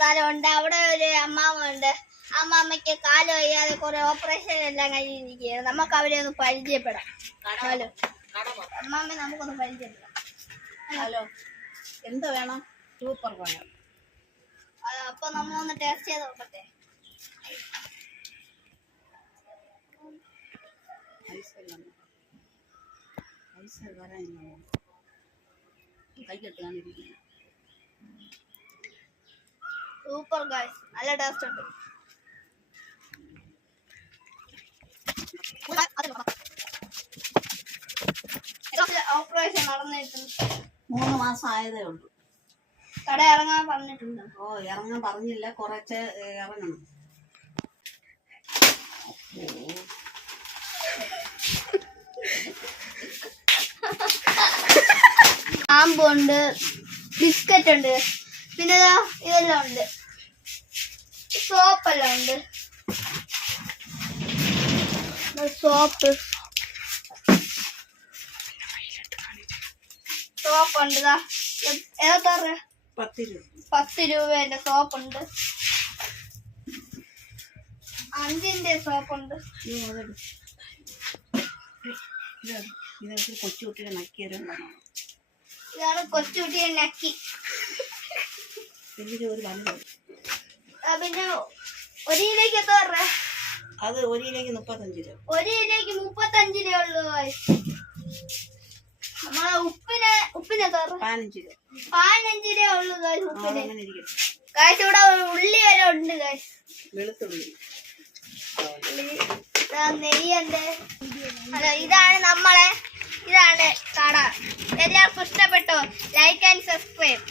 സ്ഥലമുണ്ട്. അവിടെ ഒരു അമ്മാമ്മ. അമ്മാമ്മയ്ക്ക് കാല് വയ്യാതെ കുറെ ഓപ്പറേഷൻ എല്ലാം കഴിഞ്ഞിരിക്കുകയാണ്. നമുക്ക് അവരെ ഒന്ന് പരിചയപ്പെടാം. ഹലോ അമ്മാമ്മ, നമുക്കൊന്ന് പരിചയപ്പെടാം. ഹലോ, എന്താ വേണം? സൂപ്പർ പഴം. അപ്പൊ നമ്മളൊന്ന് ടേസ്റ്റ് ചെയ്ത് നോക്കട്ടെ. സൂപ്പർ ഗൈസ്, നല്ല ടേസ്റ്റ് ഉണ്ട്. ഓപ്പറേഷൻ നടന്നിട്ടുണ്ട്. 3 മാസം ആയതേ ഉള്ളൂ. കട ഇറങ്ങാൻ പറഞ്ഞിട്ടുണ്ട്. ഓ, ഇറങ്ങാൻ പറഞ്ഞില്ല, കുറച്ച് ഇറങ്ങണം. ആമ്പുണ്ട്, ബിസ്ക്കറ്റ് ഉണ്ട്, പിന്നെ ഇതെല്ലാം ഉണ്ട്, സോപ്പെല്ലാം ഉണ്ട്. സോപ്പ് ഉണ്ട്. ഏതാ 10 രൂപേന്റെ സോപ്പുണ്ട്. 5ന്റെ സോപ്പുണ്ട്. കൊച്ചുകുട്ടിയെ നക്കിയതാണ്. ഇതാണ് കൊച്ചുകുട്ടിയെ നക്കി. ഒരു വലുത്. പിന്നെ ഒരു കിലോയ്ക്ക് എത്ര രൂപ? അത് ഒരു കിലോയ്ക്ക് 35 രൂപ. ഒരു കിലോയ്ക്ക് 35 രൂപ ഉള്ളു. നമ്മളെ ഉപ്പിന് എത്ര രൂപ? 15 രൂപ. 15 രൂപ ഉള്ളു ഉപ്പിന്. കാശ് ഇവിടെ ഉള്ളി വരെ ഉണ്ട്. കാശ് വെളുത്തുള്ളി, നെയ്യുണ്ട്. ഹലോ, ഇതാണ് കട. എല്ലാവർക്കും ഇഷ്ടപ്പെട്ടോ? Like and subscribe.